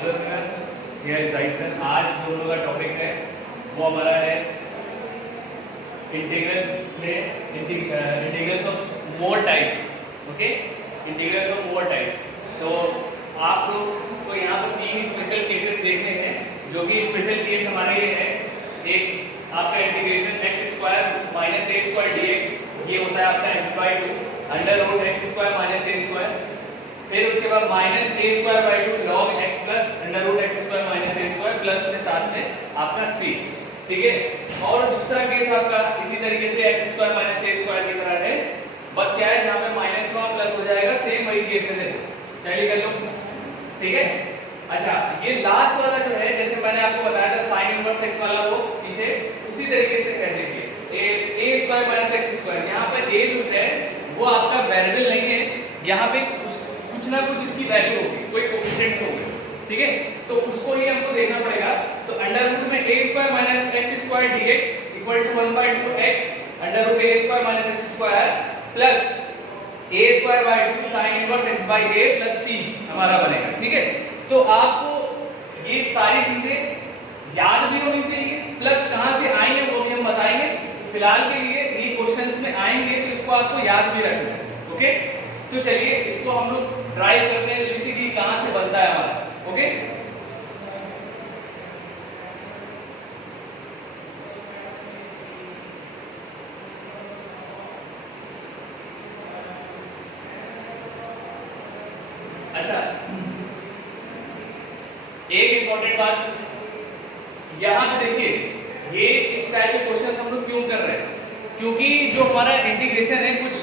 Hello sir, जाइसन। आज जो हम लोग का टॉपिक है वो हमारा है integrals of more types. Okay, integrals of more type. तो आप लोग को यहाँ पर 3 स्पेशल केसेस देखने हैं, जो कि स्पेशल केस हमारे ये है। एक आपका इंटीग्रेशन x² - a² dx, ये होता है आपका x/2 √x² - a²। फिर उसके बाद -a²/2 log x plus √x² - a² plus में साथ में आपका c। ठीक है। और दूसरा केस आपका इसी तरीके से x² - a² की तरह है, बस क्या है यहाँ पे माइनस का प्लस हो जाएगा, सेम वही केस है। देखो चलिए कर लो। ठीक है। अच्छा, ये लास्ट वाला जो है, जैसे मैंने आपको बताया था sin इनवर्स x वाला, वो पीछे उसी तरीके से कर देंगे a² - x²। यहाँ पे a जो है वो आपका वेरिएबल नहीं है, यहाँ पे कुछ ना कुछ इसकी वैल्यू होगी, कोई कोएफिशिएंट्स होंगे। ठीक है, तो उसको ही हमको देखना पड़ेगा। तो अंडर रूट में a² - x² dx equal to 1/2x under root a² - x² plus a²/2 sin inverse x/a plus c हमारा बनेगा। ठीक है, तो आपको ये सारी चीजें याद भी होनी चाहिए, प्लस कहां से आई है वो भी हम बताएंगे। फिलहाल के लिए ये क्वेश्चंस में आएंगे तो इसको आपको याद भी रखना है। ओके, तो चलिए इसको हम लोग ड्राइव करते हैं, बेसिकली कहां से बनता है हमारा। ओके, अच्छा, एक इंपॉर्टेंट बात यहां पे देखिए, ये इस टाइप के क्वेश्चन हम लोग क्यों कर रहे हैं, क्योंकि जो हमारा इंटीग्रेशन है, कुछ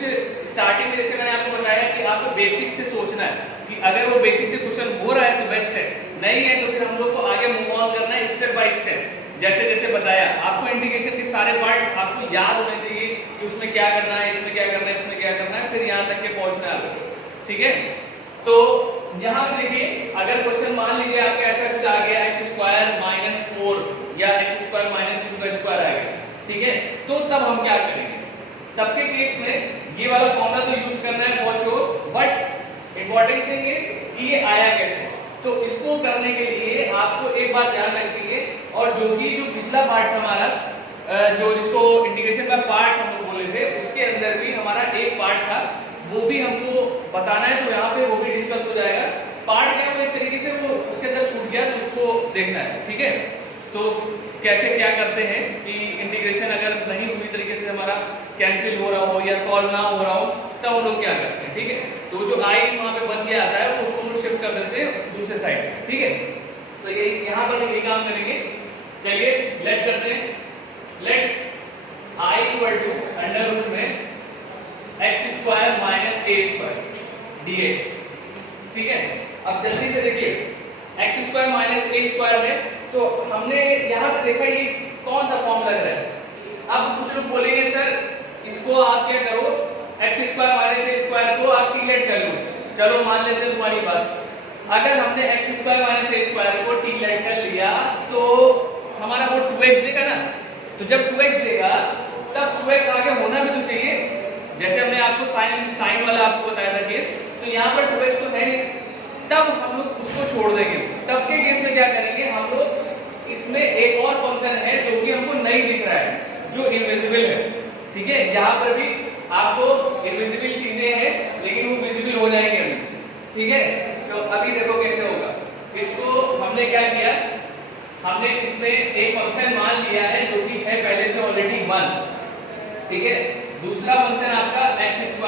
स्टार्टिंग में जैसे मैंने आपको बताया कि आपको बेसिक से सोचना है कि अगर वो बेसिक से क्वेश्चन हो रहा है तो बेस्ट है, नहीं है तो फिर हम लोग को आगे मूव ऑन करना है स्टेप बाय स्टेप। जैसे जैसे बताया आपको, इंटीग्रेशन के सारे पार्ट आपको याद होने चाहिए कि उसमें क्या करना है, इसमें क्या करना है, इसमें क्या करना है, फिर यहाँ तक के पहुंचना है। ठीक है, तो यहाँ पे देखिए, अगर क्वेश्चन मान लीजिए आपका ऐसा कुछ आ गया x² - 4 या x² - 2² आ गया, ठीक है, तो तब हम क्या करेंगे? तब के केस में ये वाला फॉर्मूला तो यूज करना है for sure, but important thing is कि ये आया कैसे। तो इसको करने के लिए आपको एक बात ध्यान रखिए, और जो पिछला पार्ट हमारा जो जिसको इंटीग्रेशन का पार्ट हम लोग बोले थे, उसके अंदर भी हमारा एक पार्ट था, वो भी हमको बताना है, तो यहाँ पे वो भी डिस्कस हो जाएगा। पार्ट क्या वो एक तरीके से वो उसके अंदर छूट गया, तो उसको देखना है। ठीक है, तो कैसे क्या करते हैं कि इंटीग्रेशन अगर नहीं पूरी तरीके से हमारा कैंसिल हो रहा हो या सॉल्व ना हो रहा हो, तब वो लोग क्या करते हैं। ठीक है, तो जो आई वहाँ पे बन के आता है, वो उसको हम लोग शिफ्ट कर देते हैं दूसरे साइड। ठीक है, तो ये यहाँ पर ये काम करेंगे। चलिए लेट करते हैं, let I equal to under root में x² - a² dx। ठीक है, अब जल्दी से देखिए, x² - a² है, तो हमने यहाँ पे देखा ये कौन सा फॉर्म लग रहा है। अब कुछ लोग बोलेंगे सर इसको आप क्या करो, x² - a² को आप टीलेट कर लो। चलो मान लेते हैं तुम्हारी बात। अगर हमने x² - a² को टीलेट कर लिया तो हमारा वो 2x देगा ना, तो जब 2x देगा तब 2x आगे होना भी तो चाहिए। जैसे हमने आपको साइन वाला आपको बताया था केस, तो यहाँ पर 2x तो है नहीं, तब हम लोग उसको छोड़ देंगे। तब के केस में क्या करेंगे हम लोग, इसमें एक और फंक्शन है जो कि हमको नहीं दिख रहा है, जो इनविजिबल है। ठीक है, यहाँ पर भी आपको इनविजिबल चीजें हैं, लेकिन वो विजिबल हो जाएंगे अभी। ठीक है, तो अभी देखो कैसे होगा। इसको हमने क्या किया, हमने इसमें एक फंक्शन मान लिया है जो कि है पहले से ऑलरेडी 1। ठीक है, दूसरा फंक्शन आपका x² - a²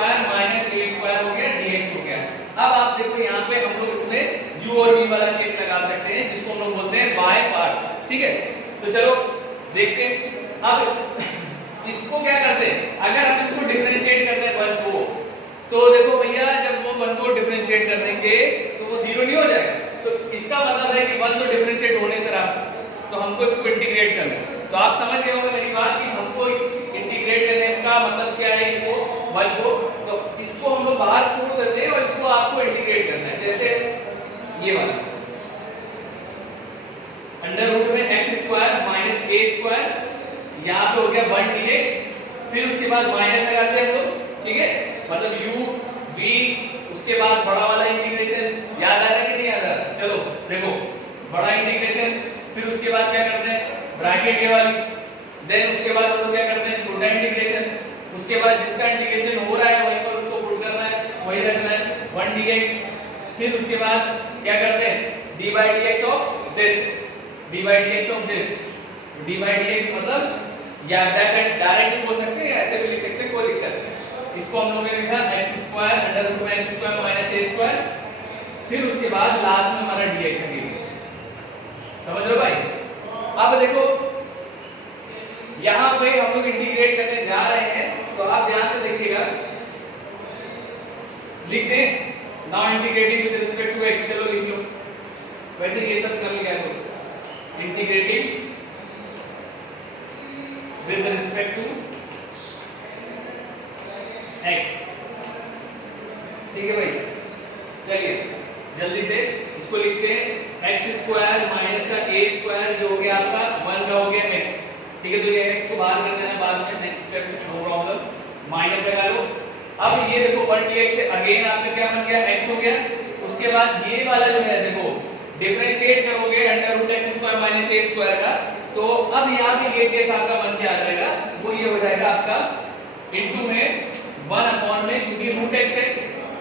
हो गया, dx हो गया। अब आप देखो यहाँ पे हम लोग इसमें u और v वाला केस लगा सकते हैं, जिसको हम लोग बोलते हैं बाय पार्ट्स। ठीक है, तो चलो देखते हैं। अब इसको क्या करते हैं, अगर हम इसको डिफरेंशिएट करते हैं 1 को, तो देखो भैया जब वो 1 को डिफरेंशिएट कर देंगे तो वो 0 नहीं हो जाएगा। तो इसका मतलब है कि 1 तो डिफरेंशिएट होने से रहा, तो हमको इसको इंटीग्रेट करना है। तो आप समझ गए होंगे मेरी बात कि हमको इंटीग्रेट करने का मतलब क्या है, इसको 1 को, तो इसको हम लोग बाहर छोड़ देते हैं और इसको आपको इंटीग्रेट करना है। जैसे ये वाला अंडर रूट में x² - a², यहाँ पे हो गया 1 dx, फिर उसके बाद माइनस लगाते हैं हम लोग। ठीक है, मतलब u v, उसके बाद बड़ा वाला इंटीग्रेशन याद आ रहा है कि नहीं याद आ रहा? चलो देखो, बड़ा इंटीग्रेशन, फिर उसके बाद क्या करते हैं ब्रैकेट ये वाली, देन उसके बाद हम लोग क्या करते हैं छोटा इंटीग्रेशन, उसके बाद जिसका इंटीग्रेशन हो रहा है वहीं पर उसको पुट करना है, वही रखना है 1 dx, फिर उसके बाद क्या करते हैं d by dx of this, d by dx of this, d by dx मतलब या दैट डायरेक्ट भी बोल सकते हैं, ऐसे भी लिख सकते हैं, कोई दिक्कत नहीं। इसको हम लोगों ने लिखा x स्क्वायर अंडर रूट में x square minus a square, फिर उसके बाद लास्ट में हमारा dx है, समझ लो भाई। अब देखो यहां पे हम लोग इंटीग्रेट करने जा रहे हैं, तो आप ध्यान से देखिएगा, लिख दें now integrating with respect to x, चलो लिख लो, वैसे ये सब कर लिया करो, integrating with respect to x, ठीक है भाई। चलिए जल्दी से इसको लिखते हैं x स्क्वायर माइनस का a स्क्वायर जो हो गया आपका 1 का हो गया x, ठीक है। तो ये x को बाहर कर देना बाद में नेक्स्ट स्टेप में, नो प्रॉब्लम, माइनस लगा लो। अब ये देखो 1 dx से अगेन आपका क्या बन गया x हो गया, उसके बाद ये वाला जो है देखो डिफरेंशिएट करोगे under root x square minus a square का, तो अब यहाँ पे ये केस आपका बन के आ जाएगा, वो ये हो जाएगा आपका इनटू में 1 अपॉन में, क्योंकि रूट x है,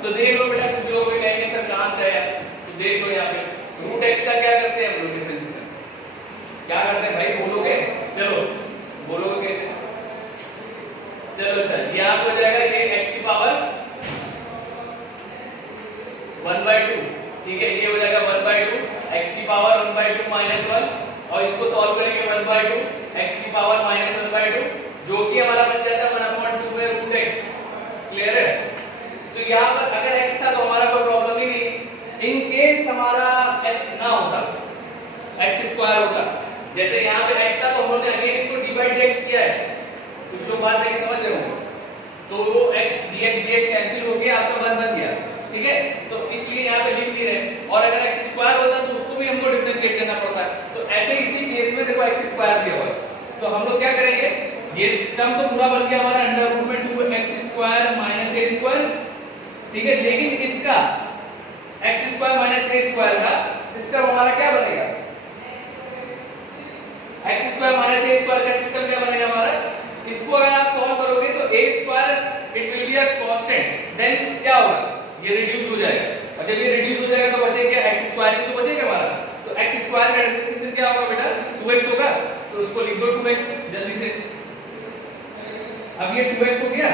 तो देख लो बेटा कुछ लोग कहेंगे सर कहां से आया, तो देख लो यहाँ पे रूट x का क्या करते हैं हम लोग डिफरेंशिएशन, क्या करते हैं भाई बोलोगे, चलो बोलोगे कैसे, चलो सर ये आप हो जाएगा ये x की पावर 1/2, ठीक है, ये हो जाएगा 1/2 x की पावर 1/2 माइनस 1, और इसको सॉल्व करेंगे 1/2 x की पावर माइनस 1/2, जो कि हमारा बन जाता है 1/2 में रूट x, क्लियर है। तो यहाँ पर अगर x था तो हमारा कोई प्रॉब्लम ही नहीं, इन केस हमारा x ना होता, x स्क्वायर होता, जैसे यहाँ पे x था तो हम लोग ने अगेन इसको d by dx किया है, कुछ लोग बात नहीं समझ रहे हो, तो वो x dx dx कैंसिल हो गया, आपका 1 बन गया, ठीक है। तो इसलिए यहाँ पे लिख नहीं रहे, और अगर x स्क्वायर होता तो उसको भी हमको डिफरेंशिएट करना पड़ता है, तो ऐसे इसी केस में देखो x स्क्वायर भी होगा, तो हम लोग क्या करेंगे, ये टर्म तो पूरा बन गया हमारा अंडर रूट में 2x square minus a square, ठीक है, लेकिन इसका x square minus a square का सिस्टम हमारा क्या बनेगा, x square minus a square का सिस्टम क्या बनेगा हमारा, इसको अगर आप सॉल्व करोगे तो a square it will be a constant, then क्या होगा ये रिड्यूस हो जाएगा, और जब ये रिड्यूस हो जाएगा तो बचेगा x स्क्वायर, तो बचेगा हमारा, तो x स्क्वायर का डिफरेंशिएशन क्या होगा बेटा 2x होगा, तो उसको लिख दो 2x जल्दी से। अब ये 2x हो गया,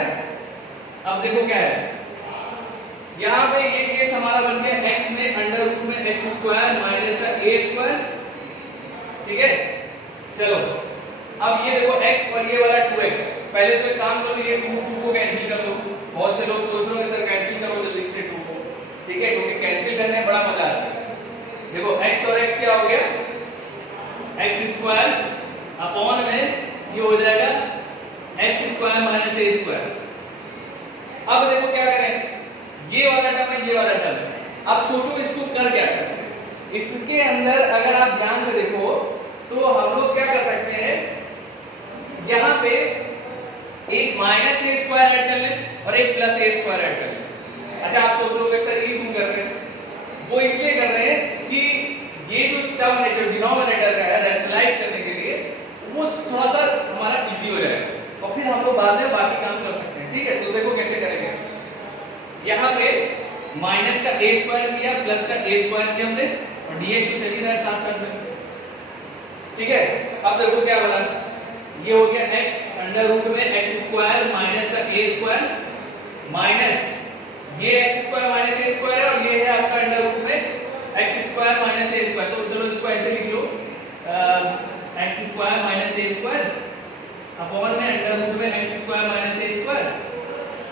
अब देखो क्या है यहाँ पे ये केस हमारा बन गया x में अंडर रूट में x स्क्वायर माइनस का a स्क्वायर, ठीक है। चलो अब ये देखो x और ये वाला 2x, पहले तो एक काम करो ये 2 को कैंसिल कर दो, बहुत से लोग सोच रहे हैं सर कैंसिल करो जल्दी से 2 को, ठीक है, क्योंकि कैंसिल करने में बड़ा मजा आता है। देखो x और x क्या हो गया, x स्क्वायर अपॉन में ये हो जाएगा x square minus a square. अब देखो क्या करें, ये वाला टर्म है ये वाला टर्म है, अब सोचो इसको कर क्या सकते हैं, इसके अंदर अगर आप ध्यान से देखो तो हम लोग क्या कर सकते हैं, यहाँ पे एक माइनस a स्क्वायर ऐड कर लें और एक प्लस a स्क्वायर ऐड कर लें। अच्छा आप सोच रहे हो सर ये क्यों कर रहे हैं, वो इसलिए कर रहे हैं कि ये जो टर्म है जो डिनोमिनेटर का है रैशनलाइज करने के लिए वो थोड़ा सा हमारा इजी हो जाएगा, और फिर हम लोग बाद में बाकी काम कर सकते हैं, ठीक है। तो देखो कैसे करेंगे, यहाँ पे माइनस का a स्क्वायर किया प्लस का a स्क्वायर किया हमने, और dx तो चली रहा है साथ साथ में, ठीक है। अब देखो क्या बना, ये हो गया x अंडर रूट में x स्क्वायर माइनस का a स्क्वायर माइनस ये x square minus a square है, और ये है आपका अंडर रूट में x square minus a square, तो चलो इसको ऐसे लिख लो x square minus a square upon में अंडर रूट में x square minus a square.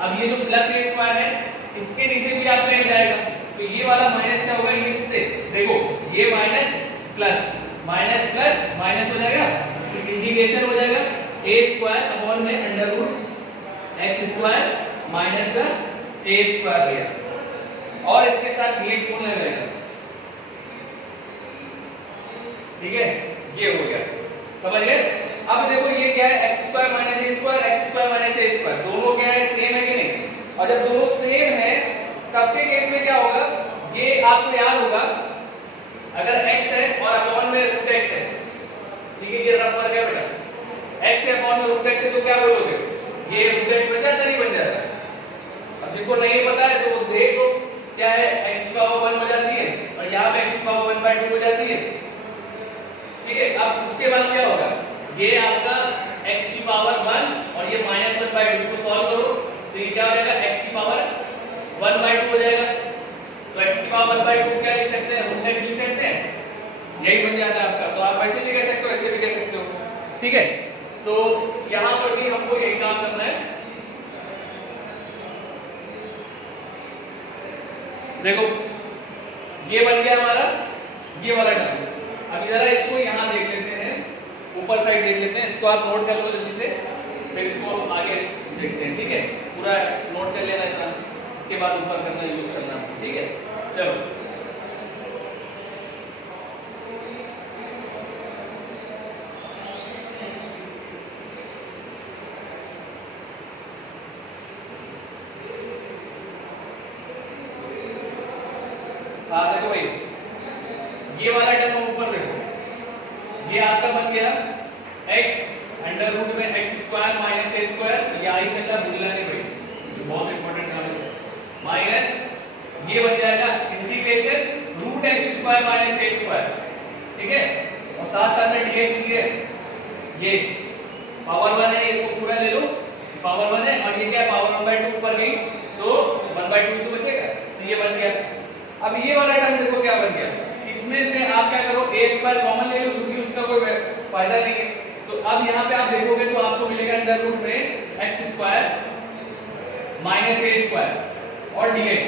अब ये जो प्लस a स्क्वायर है इसके नीचे भी आपका एक जाएगा, तो ये वाला माइनस क्या होगा, इससे देखो ये minus plus minus plus minus हो जाएगा, इंटीग्रेशन हो जाएगा a स्क्वायर अपॉन में under root x square minus का a स्क्वायर लिया, और इसके साथ dx कौन लगेगा, ठीक है, ये हो गया, समझ गए। अब देखो ये क्या है x square minus a square, x square minus a square, दोनों क्या है सेम है कि नहीं, और जब दोनों सेम है तब के केस में क्या होगा, ये आपको याद होगा अगर x है और फर्क है बेटा, x के अपॉन में रूट x है तो क्या बोलोगे, ये रूट x बन जाता नहीं बन जाता। अब जिनको नहीं पता है तो वो देख लो, क्या है x की पावर 1 हो जाती है और यहाँ पे x की पावर 1/2 हो जाती है। ठीक है, अब उसके बाद क्या होगा, ये आपका x की पावर 1 और ये -1/2, इसको सॉल्व करो तो ये क्या हो जाएगा, x की पावर 1/2 हो जाएगा। तो x की पावर 1/2 क्या लिख सकते हैं, रूट x लिख सकते हैं, यही बन जाता है आपका। तो आप ऐसे भी कह सकते हो, ऐसे भी कह सकते हो। ठीक है, तो यहाँ पर भी हमको यही काम करना है। देखो ये बन गया हमारा ये वाला टर्म। अभी जरा इसको यहाँ देख लेते हैं, ऊपर साइड देख लेते हैं, इसको आप नोट कर लो जल्दी से, फिर इसको आगे देखते हैं। ठीक है, पूरा नोट कर लेना इतना, इसके बाद ऊपर करना यूज करना। ठीक है, चलो हाँ देखो भाई, ये वाला टर्म हम ऊपर देखो, ये आपका बन गया x अंडर रूट में x² माइनस a², ये आई से भूलना नहीं भाई, ये बहुत इंपॉर्टेंट काम है। माइनस ये बन जाएगा integration root x² minus a²। ठीक है, और साथ साथ में dx ये पावर 1 है, इसको पूरा ले लो, पावर 1 है और ये क्या पावर 1/2 ऊपर गई तो 1/2 तो बचेगा, तो ये बन गया। अब ये वाला टर्म देखो क्या बन गया, इसमें से आप क्या करो a² कॉमन ले लो क्योंकि उसका कोई फायदा नहीं है। तो अब यहाँ पे आप देखोगे तो आपको मिलेगा अंडर रूट में x² माइनस a² और dx।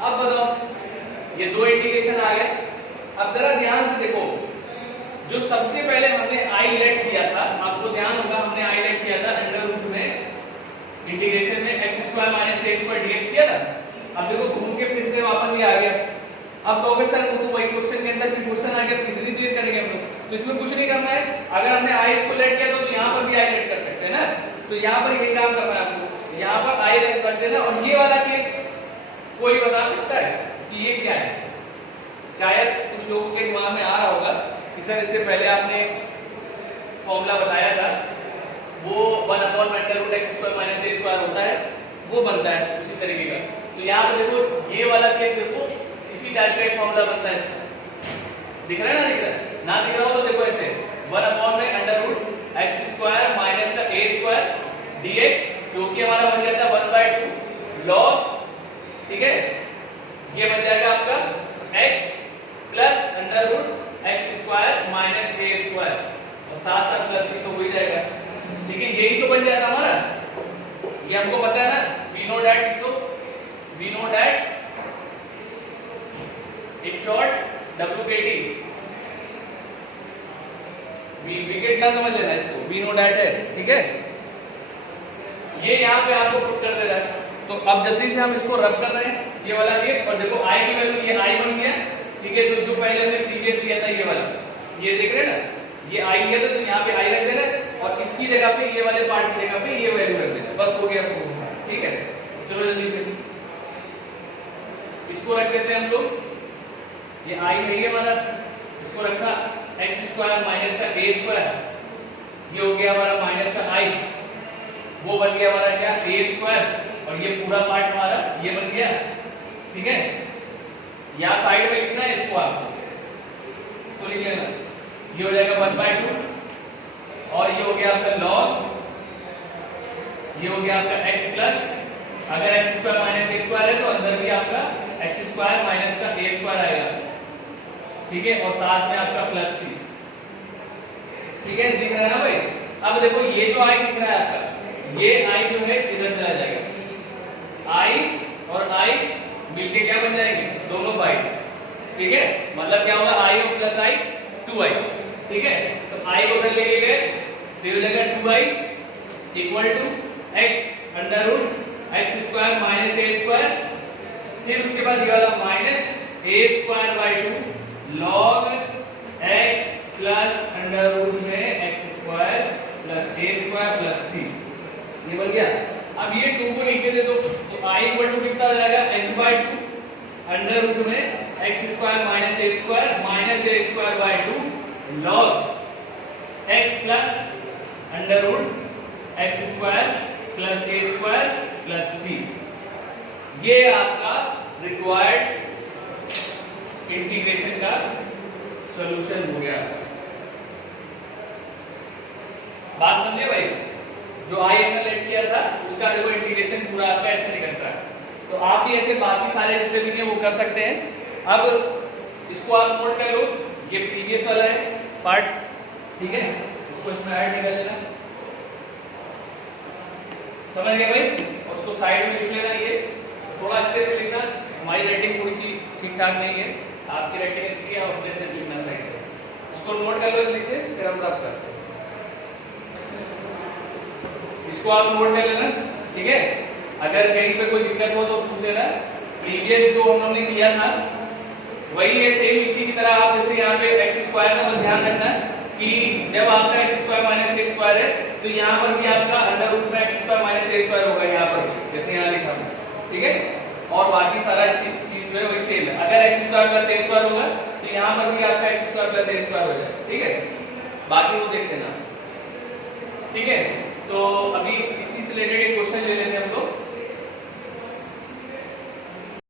अब बताओ, ये दो इंटीग्रेशन आ गए। अब जरा ध्यान से देखो, जो सबसे पहले हमने i लेट किया था, आपको ध्यान होगा हमने i लेट किया था अंडर रूट में इंटीग्रेशन में x² माइनस a² dx किया था। अब देखो घूम के फिर से वापस ये आ गया। अब कहोगे सर वो तो वही क्वेश्चन के अंदर भी क्वेश्चन आ गया, कितनी देर करेंगे हम लोग, तो इसमें कुछ नहीं करना है। अगर हमने i इसको लेट किया तो यहाँ पर भी i लेट कर सकते हैं ना, तो यहाँ पर यही काम करना है आपको, यहाँ पर i लेट कर देना। और ये वाला केस कोई बता सकता है कि ये क्या है, शायद कुछ लोगों के दिमाग में आ रहा होगा कि सर इससे पहले आपने फॉर्मूला बताया था, वो 1/√x² माइनस a² होता है, वो बनता है उसी तरीके का। तो यहाँ पे देखो ये वाला केस देखो, इसी टाइप का एक फॉर्मूला बनता है इसका, दिख रहा है ना, दिख रहा है ना, दिख रहा हो तो देखो ऐसे 1/√x² माइनस का a² dx, जो कि हमारा बन जाता है 1/2 log। ठीक है, ये बन जाएगा आपका x प्लस अंडर√x² माइनस a² और साथ साथ प्लस c तो हो ही जाएगा। ठीक है, यही तो बन जाएगा हमारा, ये हमको पता है ना, we know that, तो we know that in short WKT, wicket ना समझ लेना इसको, we know that है। ठीक है, ये यहाँ पे आपको पुट कर दे रहा है। तो अब जल्दी से हम इसको रब कर रहे हैं ये वाला केस, और देखो i की वैल्यू ये i बन गया। ठीक है, तो जो पहले हमने प्रीवियस लिया था ये वाला, ये देख रहे हैं ना, ये i लिया था तो यहाँ पे i रख देना और इसकी जगह पे ये वाले पार्ट की जगह पे ये वैल्यू रख देना, बस हो गया। ठीक है, चलो जल्दी से इसको रख देते हैं हम लोग, ये i नहीं है हमारा, इसको रखा x² माइनस का a², ये हो गया हमारा माइनस का i, वो बन गया हमारा क्या a², और ये पूरा पार्ट हमारा ये बन गया। ठीक है, यहाँ साइड में लिखना है इसको, आपको इसको लिख लेना, ये हो जाएगा 1/2 और ये हो गया आपका log, ये हो गया आपका x प्लस, अगर x² माइनस a² है तो अंदर भी आपका x² माइनस का a² आएगा। ठीक है, और साथ में आपका प्लस c। ठीक है, दिख रहा है ना भाई। अब देखो ये जो i दिख रहा है आपका, ये i जो है इधर चला जाएगा, i और i मिलके क्या बन जाएंगे, दोनों बाई। ठीक है, मतलब क्या होगा, i और प्लस i 2i। ठीक है, तो i को उधर लेके गए तो हो जाएगा 2i इक्वल टू x अंडर√x² माइनस a², फिर उसके बाद ये वाला minus a²/2 log x plus under root में x² plus a² plus c, ये बन गया। अब ये 2 को नीचे दे दो तो i इक्वल टू कितना हो जाएगा, h/2 अंडर रूट में x² minus a² minus a²/2 log x plus under root x square plus a square plus c, ये आपका रिक्वायर्ड इंटीग्रेशन का सॉल्यूशन हो गया। बात समझे भाई? जो आई हमने लेट किया था उसका देखो इंटीग्रेशन पूरा आपका ऐसे निकलता है। तो आप भी ऐसे बाकी सारे जितने भी हैं वो कर सकते हैं। अब इसको आप नोट कर लो, ये प्रीवियस वाला है पार्ट, ठीक है, इसको इसमें ऐड कर लेना, समझ गए भाई? और उसको साइड में लिख लेना, ये थोड़ा अच्छे से लिखना, हमारी राइटिंग थोड़ी सी ठीक ठाक नहीं है, आपकी राइटिंग अच्छी है, आप अपने से लिखना सही से। इसको नोट कर लो जल्दी से, फिर हम रब करते हैं। इसको आप नोट कर लेना, ठीक है? अगर कहीं पे कोई दिक्कत हो तो पूछ लेना। प्रीवियस जो हम लोगों ने किया था वही है सेम, इसी की तरह आप जैसे यहाँ पे एक्स स्क्वायर का ध्यान रखना कि जब आपका एक्स स्क्वायर माइनस ए स्क्वायर है तो यहाँ पर भी आपका अंडर रूट में एक्स स्क्वायर माइनस ए स्क्वायर होगा, यहाँ पर भी जैसे यहाँ लिखा है, ठीक है? और बाकी सारा चीज जो है वही सेम है। अगर x square plus a square होगा तो यहाँ पर भी आपका x square plus a square हो जाएगा, ठीक है? बाकी वो देख लेना, ठीक है? तो अभी इसी से रिलेटेड एक क्वेश्चन ले लेते हैं हम लोग।